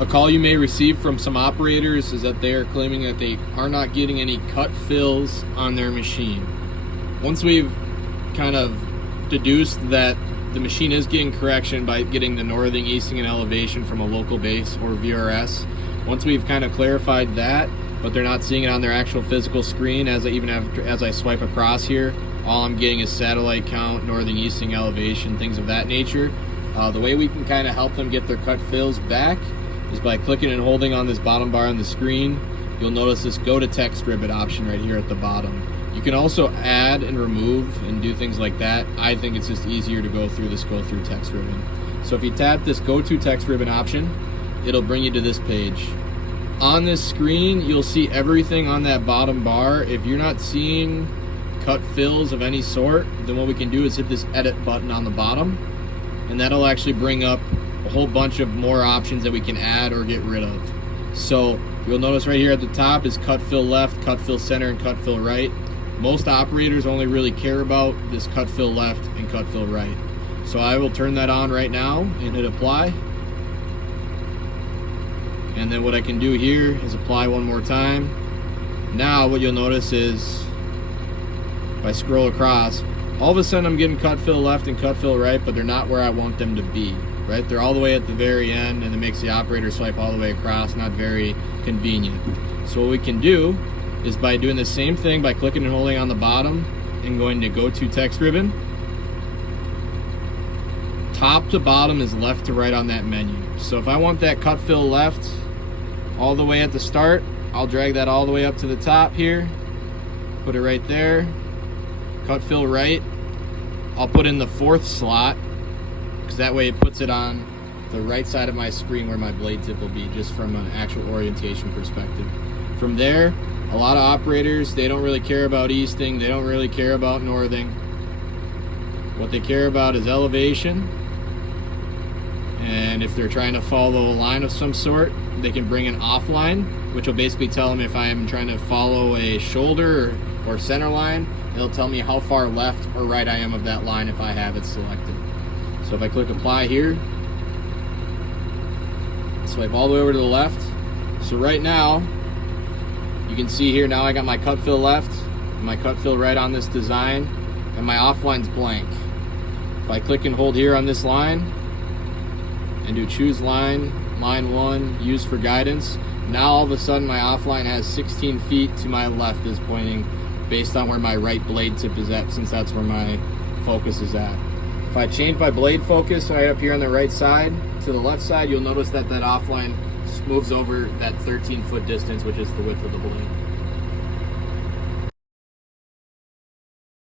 A call you may receive from some operators is that they are claiming that they are not getting any cut fills on their machine. Once we've kind of deduced that the machine is getting correction by getting the northing, easting, and elevation from a local base or VRS, once we've kind of clarified that, but they're not seeing it on their actual physical screen, as I swipe across here, all I'm getting is satellite count, northing, easting, elevation, things of that nature. The way we can kind of help them get their cut fills back is by clicking and holding on this bottom bar on the screen. You'll notice this go to text ribbon option right here at the bottom. You can also add and remove and do things like that. I think it's just easier to go through this go through text ribbon. So if you tap this go to text ribbon option, it'll bring you to this page. On this screen, you'll see everything on that bottom bar. If you're not seeing cut fills of any sort, then what we can do is hit this edit button on the bottom, and that'll actually bring up a whole bunch of more options that we can add or get rid of. So you'll notice right here at the top is cut fill left, cut fill center, and cut fill right. Most operators only really care about this cut fill left and cut fill right. So I will turn that on right now and hit apply. And then what I can do here is apply one more time. Now what you'll notice is if I scroll across, all of a sudden I'm getting cut fill left and cut fill right, but they're not where I want them to be, right? They're all the way at the very end, and it makes the operator swipe all the way across, not very convenient. So what we can do is by doing the same thing by clicking and holding on the bottom and going to go to text ribbon. Top to bottom is left to right on that menu. So if I want that cut fill left all the way at the start, I'll drag that all the way up to the top here, put it right there. Cut fill right, I'll put in the 4th slot, because that way it puts it on the right side of my screen where my blade tip will be, just from an actual orientation perspective. From there, a lot of operators, they don't really care about easting, they don't really care about northing. What they care about is elevation, and if they're trying to follow a line of some sort, they can bring an offline, which will basically tell them if I am trying to follow a shoulder or center line, it'll tell me how far left or right I am of that line if I have it selected. So if I click apply here, swipe all the way over to the left. So right now, you can see here, now I got my cut fill left, and my cut fill right on this design, and my offline's blank. If I click and hold here on this line, and do choose line, line 1, use for guidance, now all of a sudden my offline has 16 feet to my left is pointing, based on where my right blade tip is at, since that's where my focus is at. If I change my blade focus right up here on the right side to the left side, you'll notice that that offline moves over that 13-foot distance, which is the width of the blade.